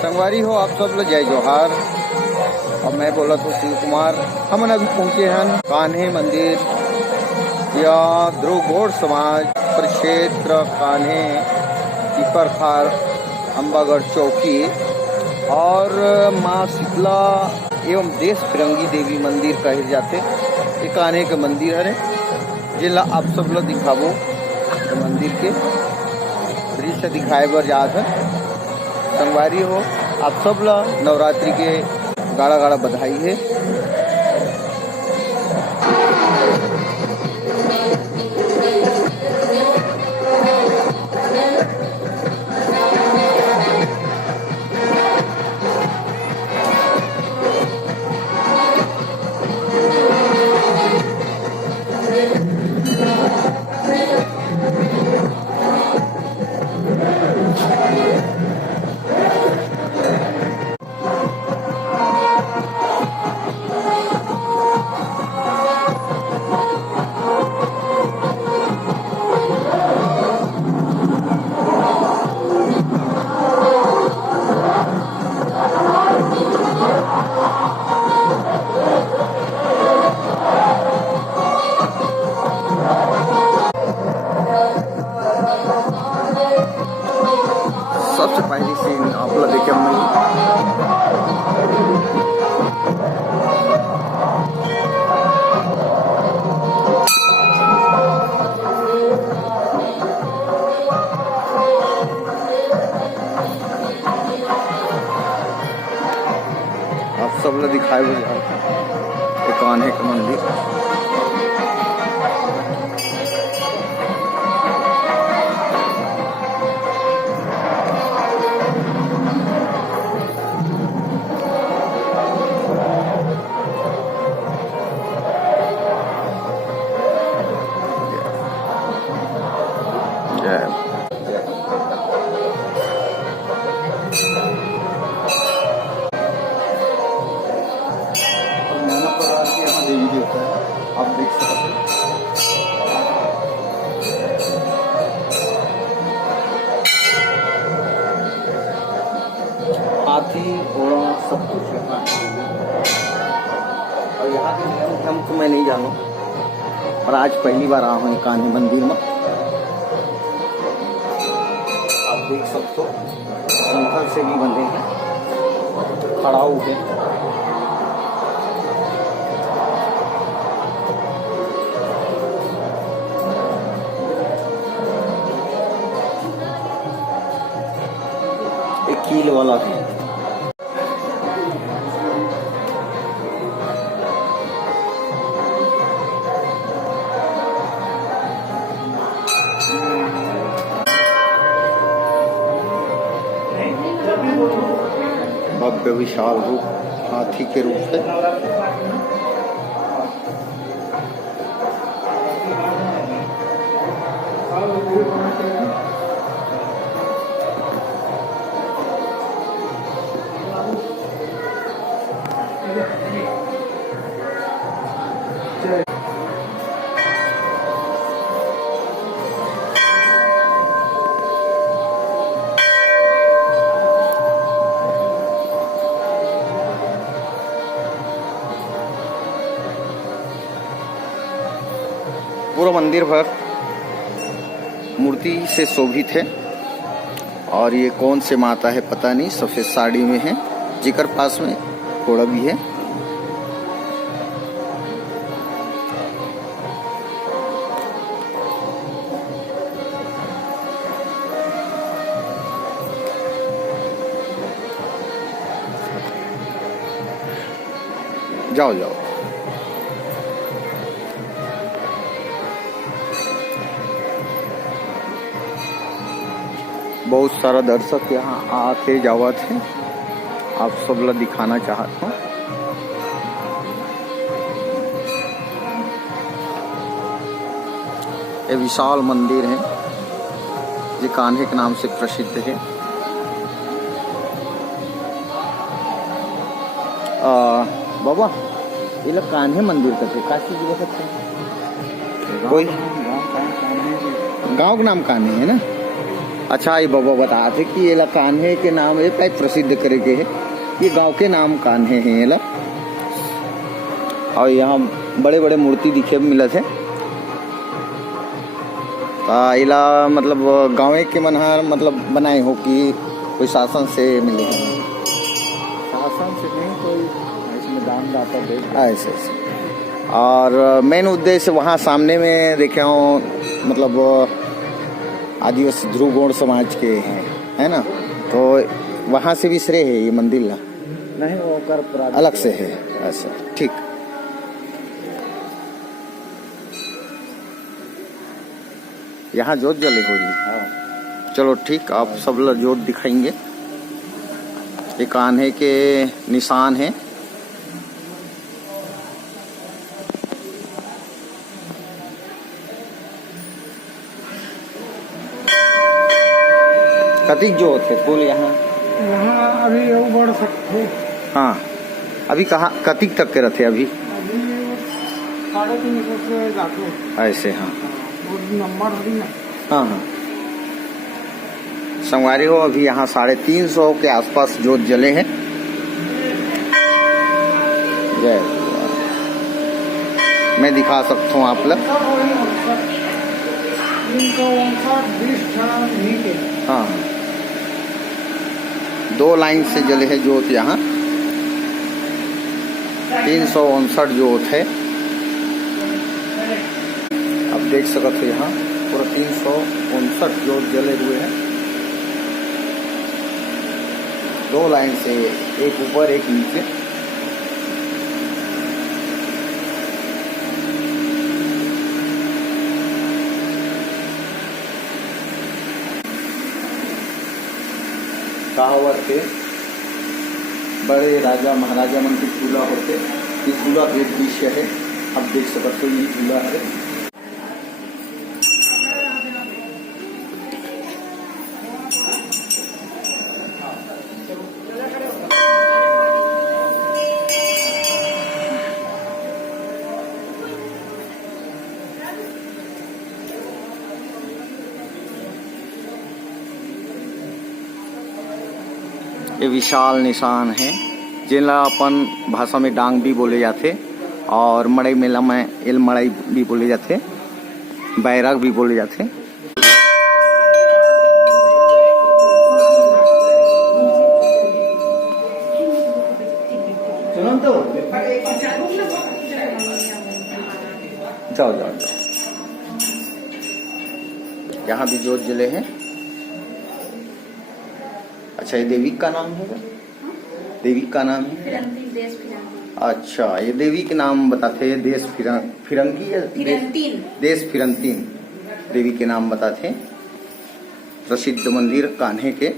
संगवारी हो आप सब लोग जय जोहार। और मैं बोला तो शिव कुमार। हम अभी पहुँचे हैं कान्हे मंदिर या ध्रुव समाज परिक्षेत्र कान्हे पीपरखार अम्बागढ़ चौकी और माँ शीतला एवं देश फिरंगी देवी मंदिर कहे जाते। ये कान्हे के मंदिर है जिला आप सब लोग दिखाबो मंदिर के दृश्य दिखाए बर जात है। संगवारी हो आप सब ला नवरात्रि के गाड़ा गाड़ा बधाई है। सबसे पहली सीन आप लोग देखे आप सब लोग दिखाए हुए कान्हे का मंदिर। आप देख सकते हैं हाथी घोड़ा सब कुछ यहाँ और यहाँ के नियम तो मैं नहीं जानू और आज पहली बार आया हूँ कान्हे मंदिर में। आप देख सकते हो संथल से भी बंधे हैं खड़ा हुए कील वाला है। भव्य विशाल रूप हाथी के रूप से पूरा मंदिर भर मूर्ति से शोभित है। और ये कौन से माता है पता नहीं, सफेद साड़ी में है, जिकर पास में घोड़ा भी है। जाओ जाओ। बहुत सारा दर्शक यहाँ आके जावत है। आप सब लोग दिखाना चाहता हूँ। ये विशाल मंदिर है जो कान्हे के नाम से प्रसिद्ध है। बाबा ये लोग कान्हे मंदिर करते काशी जी सकते कोई गांव का नाम कान्हे है ना। अच्छा ये बाबा बता थे कि ये ला कान्हे के नाम ये कई प्रसिद्ध करे के है, ये गांव के नाम कान्हे हैं ये ला। और यहाँ बड़े बड़े मूर्ति दिखे मिलत है। इला मतलब गाँव के मनहर मतलब बनाए हो कि कोई शासन से मिले हैं? शासन से नहीं, कोई इसमें दान दाता दे ऐसे ऐसे। और मेन उद्देश्य वहाँ सामने में देखे हो मतलब आदिवासी ध्रुव गौड़ समाज के हैं, है ना, तो वहाँ से भी श्रेय है ये मंदिर ला? नहीं, वो कर अलग से है ऐसा। ठीक, यहाँ जोत जले हो जी। हाँ। चलो ठीक, आप सब लोग जोत दिखाएंगे। ये कान्हे के निशान हैं। कतिक जोत है कुल यहाँ? अभी वो बढ़ सकते। हाँ, अभी कहाँ कतिक तक के रहते अभी? 350 से जाते ऐसे। हाँ नंबर होगी ना। हाँ हाँ, संगवारी हो अभी यहाँ 350 के आसपास जोत जले हैं। जय, मैं दिखा सकता हूँ आप लोग। हाँ, 2 लाइन से जले है जोत यहाँ। 359 जोत है। आप देख सकते हो यहाँ पूरा 359 जोत जले हुए हैं। 2 लाइन से, एक ऊपर एक नीचे। कहावत थे बड़े राजा महाराजा मन की झूला होते, ये झूला एक दृश्य है। अब देख सकते हो ये झूला है। ये विशाल निशान है जिला अपन भाषा में डांग भी बोले जाते और मड़ई मेला में एल मड़ई भी बोले जाते, बैराग भी बोले जाते। जाओ जाओ जाओ, यहाँ भी जोत जले हैं। अच्छा, ये देवी का नाम होगा? देवी का नाम है? अच्छा, ये देवी के नाम बताते हैं। देश फिरंगी या देश फिरंतीन देवी के नाम बताते हैं। प्रसिद्ध मंदिर कान्हे के।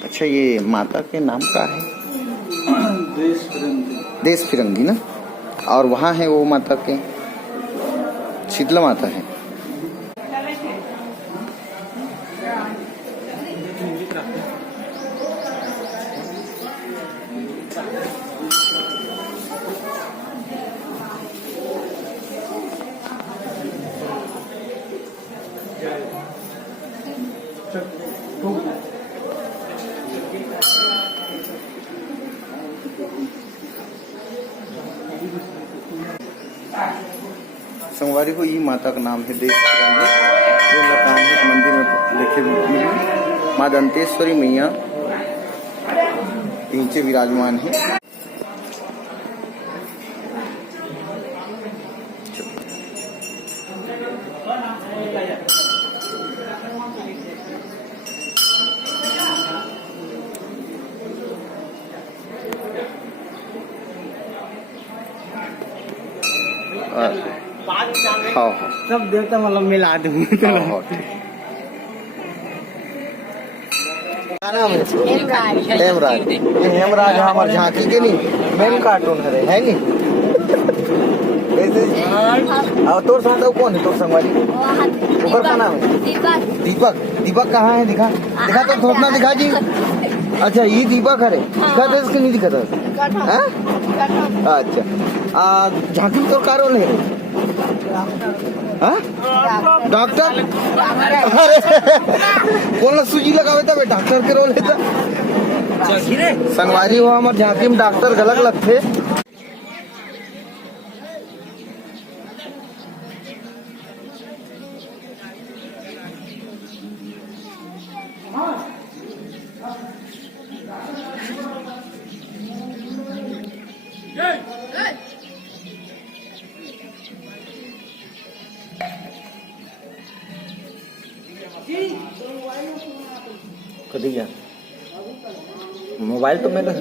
अच्छा, ये माता के नाम का है? देश फिरंगी ना। और वहाँ है वो माता के शीतला माता है। संगवारी को ये माता का नाम है देश फिरंगी। ये कान्हे मंदिर में लिखे मिले। माँ दंतेश्वरी मैया नीचे विराजमान है। हाँ हाँ सब देवता मतलब मिला दूंगी। हाँ हाँ ठीक। क्या नाम है? हेमराज। ये हेमराज हमारे झांकी के नहीं मेन कार्टून है नहीं ऐसे और तोर संग कौन है तोर संग वाली ऊपर का नाम है दीपक। दीपक कहाँ है दिखा दिखा तो थोड़ा दिखा जी। अच्छा ये दीपक है दिखा दे इसके नहीं दिखा था। अच्छा झांकी तो का रोल है? डॉक्टर बोलना सूजी लगावे था डॉक्टर के रोल है संगवारी हो हमारे झांकी में डॉक्टर गलत लगते। कभी क्या मोबाइल तो मेरा